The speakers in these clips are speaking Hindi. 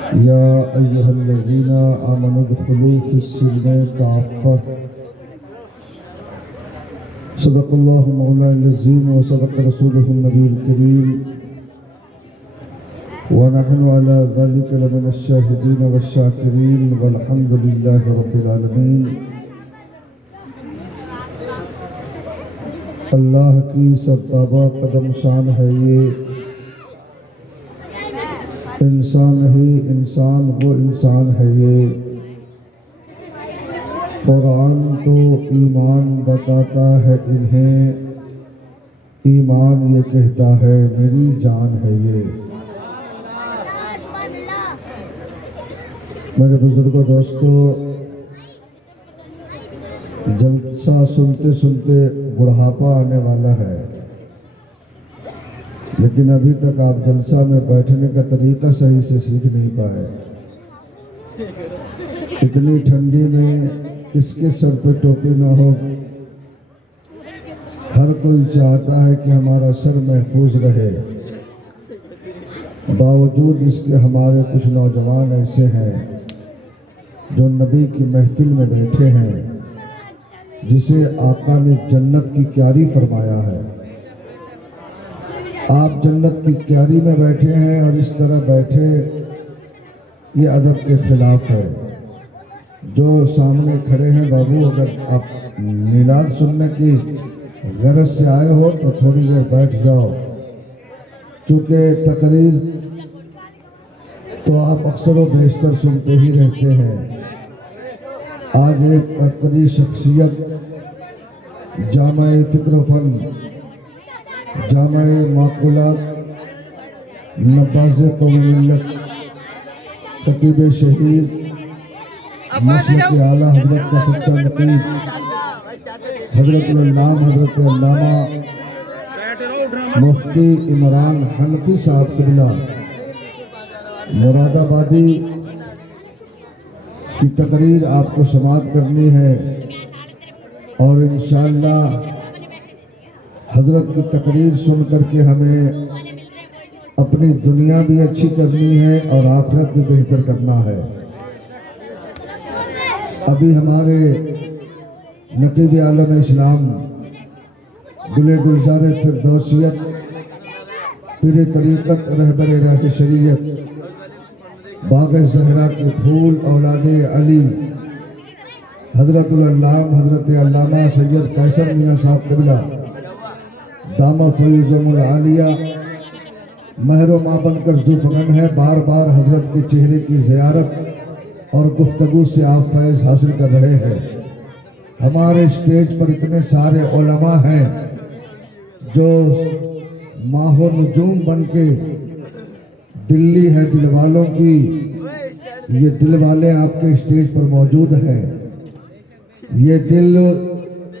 या अय्युहल्लज़ीना आमनु दुखुलू फिस्सिल्मि काफ़्फ़ा सदक़ल्लाहु मौलाना अज़ीम व सदक़ रसूलुहुन नबील करीम व नहनु अला ज़ालिका लमिनश शाहिदीन वश्शाकिरीन वल्हम्दुलिल्लाहि रब्बिल आलमीन। अल्लाह की सरताबा कदम शान है ये, इंसान ही इंसान वो इंसान है ये। कुरान तो ईमान बताता है इन्हें, ईमान ये कहता है मेरी जान है ये। मेरे बुजुर्गों दोस्तों, जलसा सुनते सुनते बुढ़ापा आने वाला है, लेकिन अभी तक आप जलसा में बैठने का तरीका सही से सीख नहीं पाए। इतनी ठंडी में किसके सर पे टोपी ना हो, हर कोई चाहता है कि हमारा सर महफूज रहे। बावजूद इसके हमारे कुछ नौजवान ऐसे हैं जो नबी की महफिल में बैठे हैं, जिसे आका ने जन्नत की क्यारी फरमाया है। आप जन्नत की क्यारी में बैठे हैं और इस तरह बैठे, ये अदब के खिलाफ है। जो सामने खड़े हैं बाबू, अगर आप मिलाद सुनने की गरज से आए हो तो थोड़ी देर बैठ जाओ, चूँकि तकरीर तो आप अक्सर व बेशतर सुनते ही रहते हैं। आज एक अकली शख्सियत जामे फिक्र फन, जामे माकुलात, नवाज़ कौम मिल्लत, खतीब शहीद, मसलक आला हजरत का सच्चा नकीब हजरत-उल-अल्लामा हजरत अल्लामा मुफ्ती इमरान हनफी साहब क़िबला मुरादाबादी की तकरीर आपको समाअत करनी है। और इंशाअल्लाह हजरत की तकरीर सुन करके हमें अपनी दुनिया भी अच्छी करनी है और आखिरत भी बेहतर करना है। अभी हमारे नकीब आलम इस्लाम गुले गुलजार फिरदौसियत पीर तरीक़त रहबर राह शरीयत बाग़ ज़हरा के फूल औलादे अली हजरत-उल-अल्लामा हजरत अल्लामा सैयद कैसर मियाँ साहब क़िबला दामा फैज़ुल आलिया महरो माँ बनकर ज़ुफ़गन है। बार बार हजरत के चेहरे की ज़ियारत और गुफ्तगू से आप फैज़ हासिल कर रहे हैं। हमारे स्टेज पर इतने सारे उलमा हैं जो माहो नजूम बन के, दिल्ली है दिल वालों की, ये दिल वाले आपके स्टेज पर मौजूद हैं। ये दिल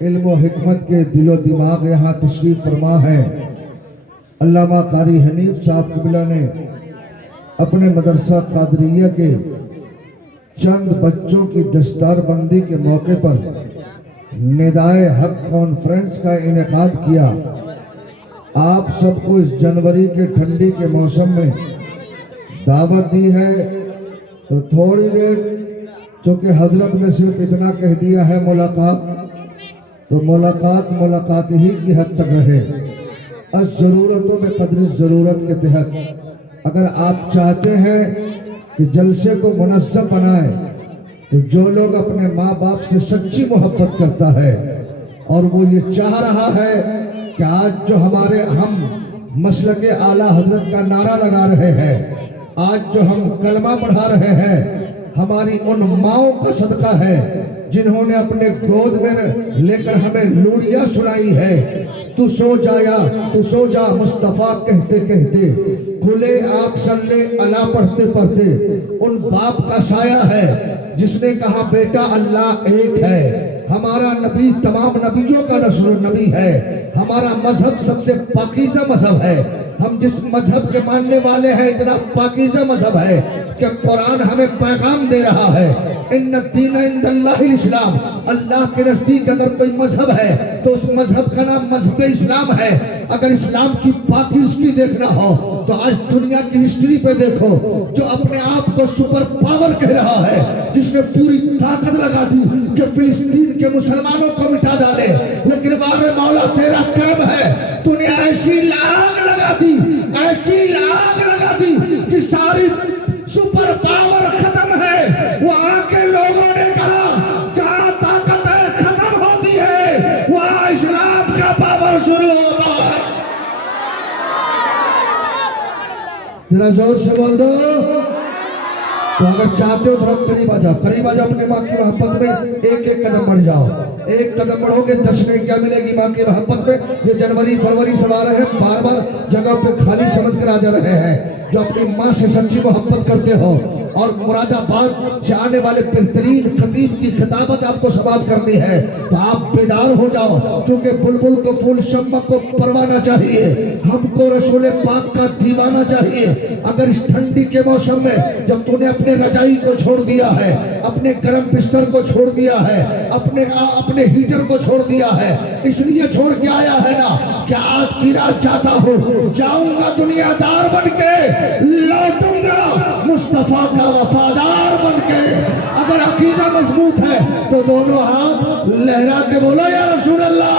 इल्म व हिकमत के दिलो दिमाग यहाँ तशरीफ फरमा है। अल्लामा कारी हनीफ साहब क़िबला ने अपने मदरसा कादरिया के चंद बच्चों की दस्तारबंदी के मौके पर निदाए हक कॉन्फ्रेंस का इनेकाद किया। आप सबको इस जनवरी के ठंडी के मौसम में दावत दी है, तो थोड़ी देर, चूँकि हजरत ने सिर्फ इतना कह दिया है मुलाकात, तो मुलाकात ही की हद तक रहे। अस ज़रूरतों में कदर ज़रूरत के तहत अगर आप चाहते हैं कि जलसे को मुनज़्ज़म बनाए, तो जो लोग अपने माँ बाप से सच्ची मोहब्बत करता है और वो ये चाह रहा है कि आज जो हमारे हम मसलके आला हजरत का नारा लगा रहे हैं, आज जो हम कलमा पढ़ा रहे हैं, हमारी उन माओं का सदका है जिन्होंने अपने गोद में लेकर हमें लूड़ियां सुनाई है। तू सो जा मुस्तफा कहते कहते, खुले आँख सल्ले अला पढ़ते पढ़ते। उन बाप का साया है जिसने कहा बेटा अल्लाह एक है। हमारा नबी तमाम नबियों का रसूल नबी है। हमारा मजहब सबसे पाकीज़ा मजहब है। हम जिस मजहब के मानने वाले हैं इतना पाकीज़ा मजहब है कि कुरान हमें पैगाम दे रहा है, इन्न दीन इंदल्लाहिल इस्लाम, अल्लाह के नजदीक अगर कोई मजहब है तो उस मजहब का नाम मजहब इस्लाम है। अगर इस्लाम की पाकीज़गी देखना हो तो आज दुनिया की हिस्ट्री पे देखो, जो अपने आप को सुपर पावर कह रहा है, जिसने पूरी ताकत लगा दी कि फिलिस्तीन के मुसलमानों को मिटा डाले, लेकिन बारे मौला तेरा करम है, तूने ऐसी लाग लगा दी, ऐसी लाग लगा दी कि सारी सुपर पावर खत्म है। वो आके लोगों ने कहा जहां ताकतें खत्म होती है वहां इस्लाम का पावर शुरू होता है। जरा जोर से बोल दो। तो अगर चाहते हो थोड़ा करीब आ जाओ, करीब आ जाओ, अपनी माँ की मोहब्बत में एक एक कदम बढ़ जाओ। एक कदम बढ़ोगे 10 में क्या मिलेगी माँ की मोहब्बत में। ये जनवरी फरवरी से आ रहे हैं, बार बार जगह पे खाली समझ कर आ जा रहे हैं। जो अपनी माँ से सच्ची मोहब्बत करते हो और मुरादाबाद से आने वाले बेहतरीन खतीब की खिताबत आपको समाप्त करनी है तो आप बेदार हो जाओ, क्योंकि बुलबुल को फूल शम्मा को परवाना चाहिए, हमको रसूल पाक का दीवाना चाहिए। अगर इस ठंडी के मौसम में जब तूने अपने रजाई को छोड़ दिया है, अपने गर्म बिस्तर को छोड़ दिया है, अपने हीटर को छोड़ दिया है, इसलिए छोड़ के आया है ना कि आज की रात चाहता हूँ जाऊंगा दुनियादार बन के, लौटूंगा मुस्तफा का वफादार बन के। अगर अकीदा मजबूत है तो दोनों हाथ लहरा के बोलो या रसूल अल्लाह।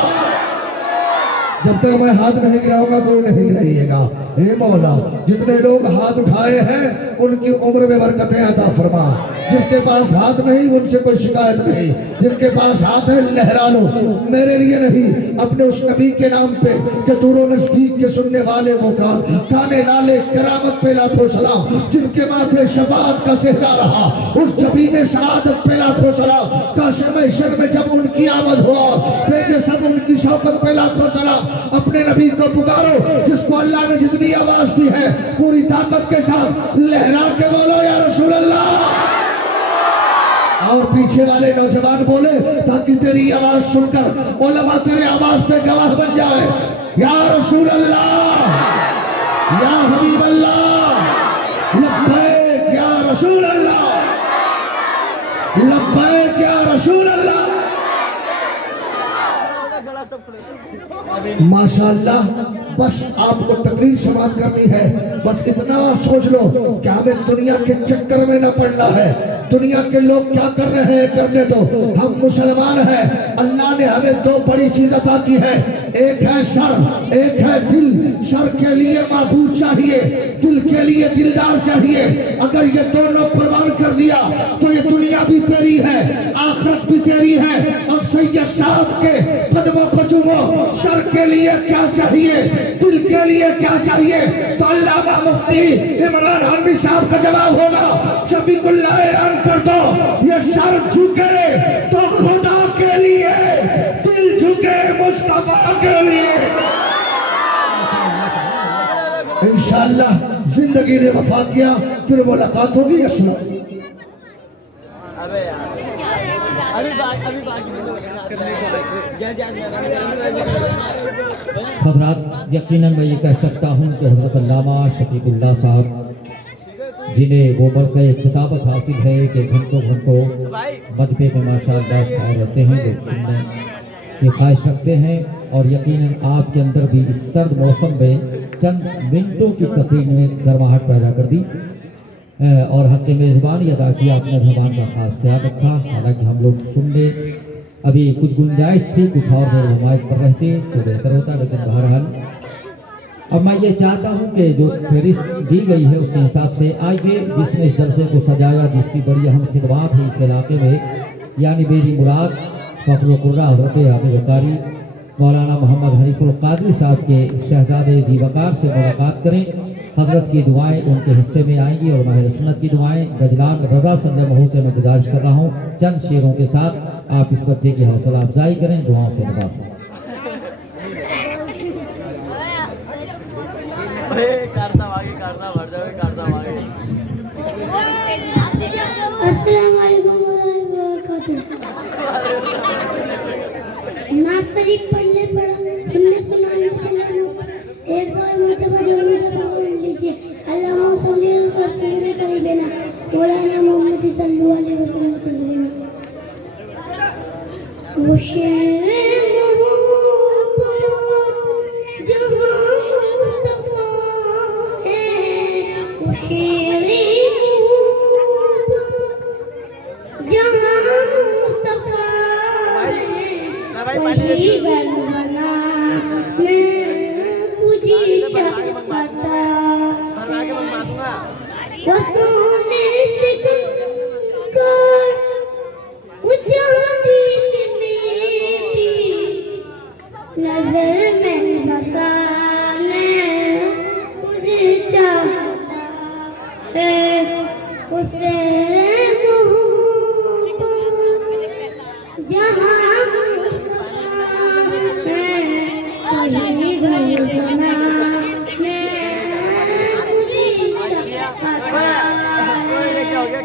जब तक मैं हाथ नहीं गिराऊंगा कोई नहीं गिराइएगा। हे मौला, जितने लोग हाथ उठाए हैं उनकी उम्र में बरकतें अता फरमा। जिसके पास हाथ नहीं उनसे कोई शिकायत नहीं, जिनके पास हाथ है लहरा लो। मेरे लिए नहीं, अपने उस नबी के नाम पे कि दूरों नजदीक के सुनने वाले वो काने नाले करामत पे लाखों सलाम, जिनके माथे शफाअत का सेहरा रहा, उस जबीने शहादत पे लाखों सलाम। काश महशर में जब उनकी आमद हो, भेजे सब उनकी शौकत पे लाखों सलाम। अपने नबी को पुकारो जिसको अल्लाह ने जितनी आवाज दी है पूरी ताकत के साथ लहरा के बोलो या रसूल अल्लाह। और पीछे वाले नौजवान बोले ताकि तेरी आवाज सुनकर उलमा तेरे आवाज पे गवाह बन जाए। या रसूल अल्लाह, या हबीब अल्लाह, लब्बैक या रसूल अल्लाह, लब्बैक या रसूल अल्लाह। माशाअल्लाह, बस आपको तकरीर समाप्त करनी है। बस इतना सोच लो कि हमें दुनिया के चक्कर में न पड़ना है। दुनिया के लोग क्या कर रहे हैं करने दो, हम मुसलमान हैं। अल्लाह ने हमें दो बड़ी चीज अता की है, एक है सर, एक है दिल। सर के लिए महबूब चाहिए, दिल के लिए दिलदार चाहिए। अगर ये दोनों कुर्बान कर दिया तो ये दुनिया भी तेरी है, आखिरत भी तेरी है। और सैयद साहब के कदमों को चूमो। सर के लिए क्या चाहिए, दिल के लिए क्या चाहिए, तो अल्लामा मुफ्ती इमरान हानवी साहब का जवाब होगा शफीकुल्लाह ऐलान कर दो। ये सर झुके तो खुदा के लिए, दिल झुके मुस्तफा के लिए। इंशाअल्लाह जिंदगी ने वफा किया, फिर मुलाकात होगी। हज़रात, यकीनन मैं ये कह सकता हूँ कि हज़रत अल्लामा शफीकुल्लाह साहब जिन्हें वो बरक़े खिताबत हासिल है कि घंटों घंटों मदबे में माशाअल्लाह छाए रहते हैं, लोग सुनने की ख्वाहिश रखते हैं। और यकीनन आपके अंदर भी इस सर्द मौसम में चंद मिनटों की तकरीर में गर्माहट पैदा कर दी और हक़ मेज़बानी अदा किया, अपने मेहमान का खास ख्याल रखा। हालांकि हम लोग सुन ले, अभी कुछ गुंजाइश थी, कुछ और में हमारे पर रहते तो बेहतर होता, लेकिन बहरहाल अब मैं ये चाहता हूँ कि जो फहरिस्त दी गई है उसके हिसाब से आइए, जिसने इस जलसे को सजाया, जिसकी बड़ी अहम खिदमत है इस इलाके में, यानी मेरी मुराद फ़ख्रुल हज़रत हामिद वकारी मौलाना मोहम्मद हनीफुल कादरी साहब के शहजादे ज़ीवकार से मुलाकात करें। हज़रत की दुआएं उनके हिस्से में आएंगी और माहिर सुन्नत की दुआएं। गजलान रजा संजय महू से मैं गुजारिश कर रहा हूँ चंद शेरों के साथ आप इस बच्चे की हौसला अफजाई करें, दुआओं से नवाजें। नाज़ शरीफ पढ़ने पड़ा, सुनने सुनाने एक बार मतलब तस्वीरें करी देना मौलाना मोहम्मद सल्लल्लाहु अलैहि वसल्लम तस्वीरें वो शेर नजर में बसाने मुझे चाहता है उसे जहाँ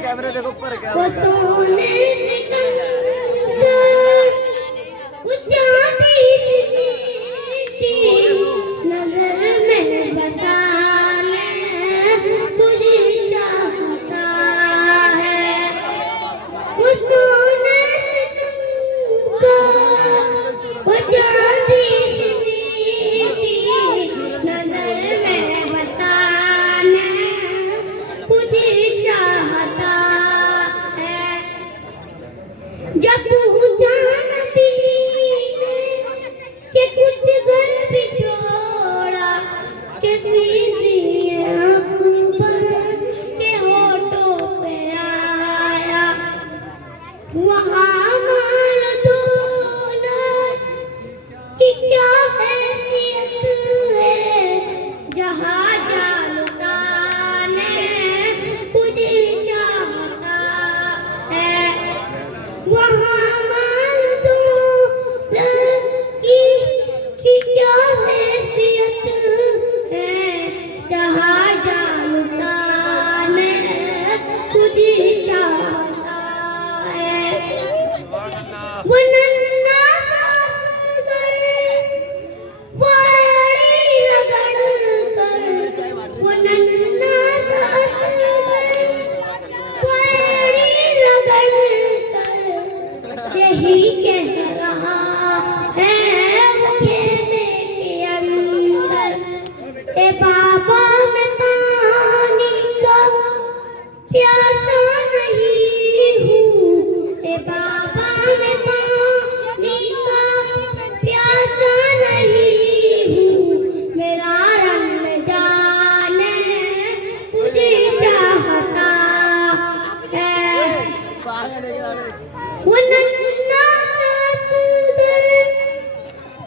कैमरे देखो ऊपर क्या वो सोने नजर में बताने तुझे चाहता है वो सोने वो चांदी नजर में बताने तुझे चाहता है जब पूछा नबी के कुछ घर भी छोड़ा के दिए आंखों पर के होठों पे आया वहाँ मान दो कि क्या हैसियत है जहाँ जानता ने तुझे चाहता है वहाँ मान दो कि क्या हैसियत है जहाँ जानता ने तुझे चाहता है वो नन्ना वाड़ी रगड़ कर वो नन्ना वाड़ी रगड़ कर यही कह रहा है वो खेने के अंदर ए बाबा मैं पानी का प्यासा नहीं हूँ ए बाबा मैं पानी का प्यासा नहीं हूँ मेरा रंग जाने तुझे चाहता है वो नन्ना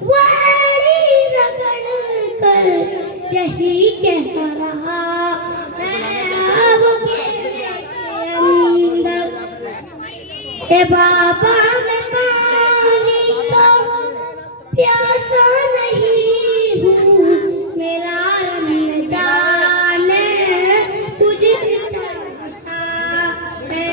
वाड़ी रगड़ कर यही कह रहा है वो खेने के अंदर ए बाबा मैं पानी का प्यासा नहीं हूँ मेरा रंग जाने तुझे चाहता है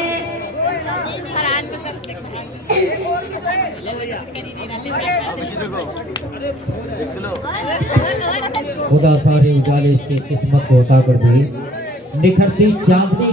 खुदा सारे उजाले इसकी किस्मत को अता कर दे निखरती चांदनी